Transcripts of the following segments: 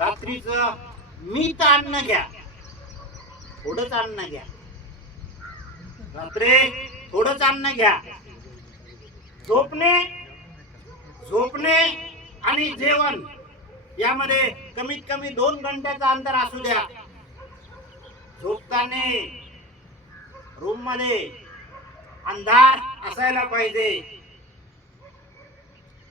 रात्रीचं मीठ अन्न घ्या, थोडंच अन्न घ्या, रात्री थोडंच अन्न घ्या. झोपणे झोपणे आणि जेवण यामध्ये कमीत कमी 2 घंट्याचं अंतर असू द्या. झोपताना रूम मध्ये अंधार असायला पाहिजे.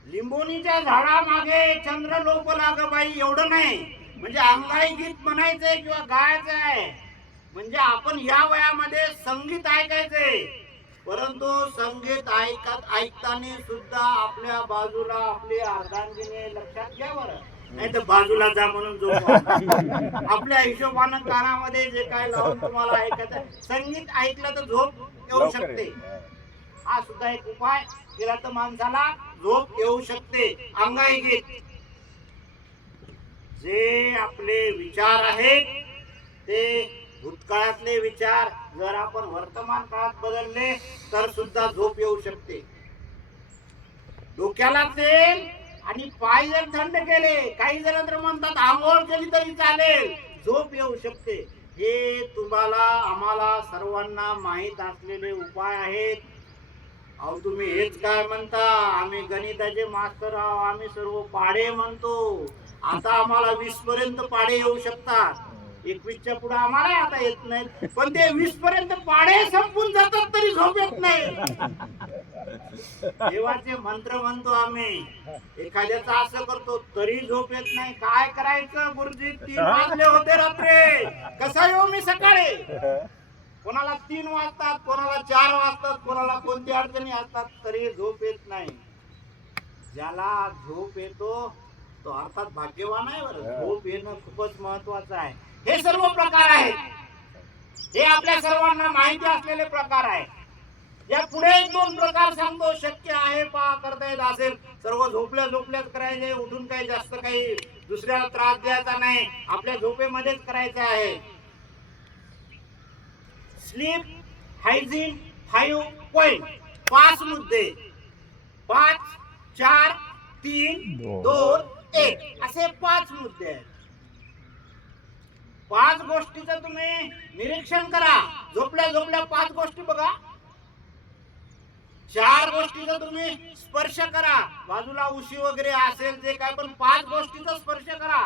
लिंबोणीच्या झाडामागे चंद्र लोप लाग बाई एवढं नाही, म्हणजे अंगाई गीत म्हणायचंय किंवा गायचं आहे. म्हणजे आपण या वयामध्ये संगीत ऐकायचंय, परंतु संगीत ऐकताना सुद्धा आपल्या बाजूला आपली अर्धांगिनी लक्षात घ्या बरं, नाही तर बाजूला जा म्हणून झोप. आपल्या हिशोबानं कानामध्ये जे काय लावून तुम्हाला ऐकायचं, संगीत ऐकलं तर झोप येऊ शकते. हा सुद्धा एक उपाय केला तर माणसाला झोप येऊ शकते. अंगाई गीत. जे आपले विचार आहेत ते भूतकाळातले विचार जर आपण वर्तमान काळात बदलले तर सुद्धा झोप येऊ शकते. डोक्याला तेल आणि पाय जर थंड केले, काही जण तर म्हणतात आंघोळ केली तरी चालेल, झोप येऊ शकते. हे तुम्हाला आम्हाला सर्वांना माहीत असलेले उपाय आहेत. अहो तुम्ही हेच काय म्हणता, आम्ही गणिताचे मास्तर आहोत, आम्ही सर्व पाढे म्हणतो. आता आम्हाला 20 पर्यंत पाढे येऊ शकतात, 21च्या पुढे आम्हाला आता येत नाही, पण ते 20 पर्यंत पाढे संपून जातात तरी झोप येत नाही. देवाचे मंत्र म्हणतो आम्ही, एखाद्याचं असं करतो तरी झोप येत नाही. काय करायचं गुरुजी, 3 वाजले होते रात्री, कसा येऊ मी सकाळी. कोणाला 3 वाजतात, कोणाला 4 वाजतात, कोणाला कोणती अडचणी असतात, तरी झोप येत नाही. ज्याला झोप येतो तो अर्थात भाग्यवान आहे. बरं, झोप येणं खूपच महत्वाचं आहे. हे सर्व प्रकार आहेत, हे आपल्या सर्वांना माहिती असलेले प्रकार आहेत. या पुढे 1-2 प्रकार सांगतो, शक्य आहे पहा, करता येत असेल. सर्व झोपल्या झोपल्याच करायचे, उठून काही जास्त काही दुसऱ्याला त्रास द्यायचा नाही, आपल्या झोपेमध्येच करायचं आहे. स्लीप हायजीन 5 पॉइंट, 5 मुद्दे, 5, 4, 3, 2, 1 असे 5 मुद्दे आहेत. 5 गोष्टीचं तुम्ही निरीक्षण करा. झोपल्या झोपल्या 5 गोष्टी बघा. 4 गोष्टीचा तुम्ही स्पर्श करा, बाजूला उशी वगैरे असेल जे काय, पण 5 गोष्टीचा स्पर्श करा.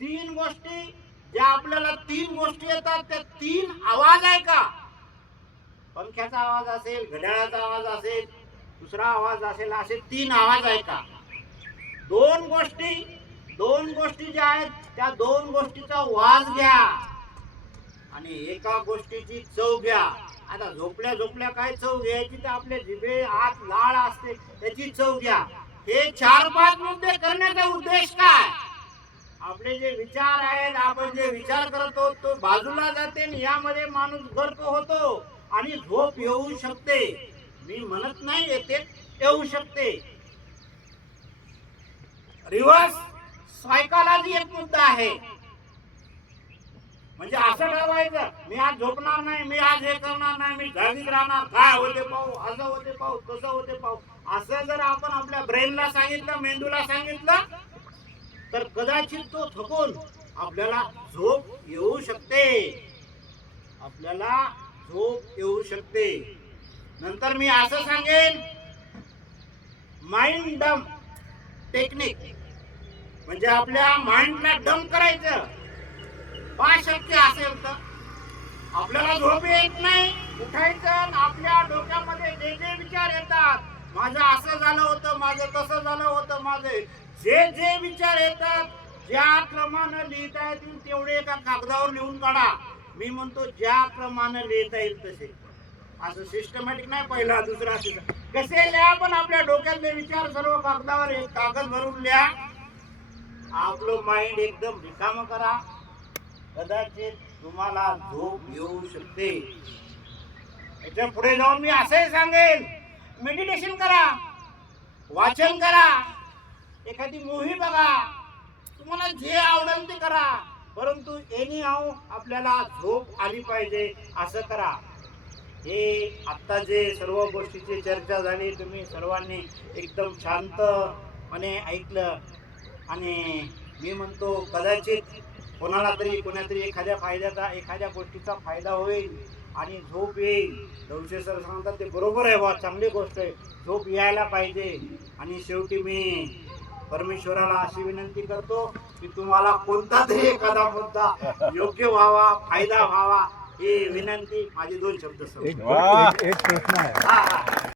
3 गोष्टी ज्या आपल्याला 3 गोष्टी येतात त्या 3 आवाज आहे का, पंख्याचा आवाज असेल, घड्याळाचा आवाज असेल, दुसरा आवाज असेल, असे 3 आवाज आहे का. 2 गोष्टी ज्या आहेत त्या 2 गोष्टीचा वास घ्या आणि एका गोष्टीची चव घ्या. आता झोपल्या झोपल्या काय चव घ्यायची, तर आपल्या जिभे आत लाळ असते त्याची चव घ्या. हे 4-5 मुद्दे करण्याचा उद्देश काय, आपले जे विचार आहेत, आपण जे विचार करतो तो बाजूला जाते आणि यामध्ये माणूस गर्क होतो आणि झोप येऊ शकते. मी म्हणत नाही येते, येऊ शकते. रिव्हर्स सायकॉलॉजी एक मुद्दा आहे. म्हणजे असं ठरवायचं, मी आज झोपणार नाही, मी आज हे करणार नाही, मी जागीच राहणार, काय होते पाहू, असं होते पाहू, तसं होते पाहू. असं जर आपण आपल्या ब्रेनला सांगितलं, मेंदूला सांगितलं, तर कदाचित तो थकून आपल्याला झोप येऊ शकते, आपल्याला झोप येऊ शकते. नंतर मी असं सांगेन, माइंड डंप टेक्निक, म्हणजे आपल्या माइंडला डंप करायचं. शक्य असेल तर आपल्याला झोप येत नाही, उठायचं, आपल्या डोक्यामध्ये जे जे विचार येतात, माझं असं झालं होतं, माझं तसं झालं होतं, माझे जे जे विचार येतात, ज्या क्रमानं लिहिता येतील तेवढे एका कागदावर लिहून काढा. मी म्हणतो ज्या क्रमानं लिहिता येईल तसे, असं सिस्टमॅटिक नाही, पहिला दुसरा कसे लिहा, पण आपल्या डोक्यातले विचार सर्व कागदावर एक कागद भरून लिहा. आपलं माइंड एकदम रिकामं करा, कदाचित तुम्हाला झोप येऊ शकते. याच्या पुढे जाऊन मी असंही सांगेन, मेडिटेशन करा, वाचन करा, एखादी मूव्ही बघा, तुम्हाला जे आवडेल ते करा, परंतु एनी हाऊ आपल्याला झोप आली पाहिजे असं करा. हे आता जे सर्व गोष्टीची चर्चा झाली, तुम्ही सर्वांनी एकदम शांतपणे ऐकलं आणि मी म्हणतो कदाचित कोणाला तरी कोणातरी एखाद्या गोष्टीचा फायदा होईल आणि झोप येईल. दौशे सर सांगतात ते बरोबर आहे बा, चांगली गोष्ट आहे, झोप यायला पाहिजे. आणि शेवटी मी परमेश्वराला अशी विनंती करतो की तुम्हाला कोणता तरी एखादा मुद्दा योग्य व्हावा, फायदा व्हावा, ही विनंती. माझे 2 शब्द एक प्रश्न आहे. हा.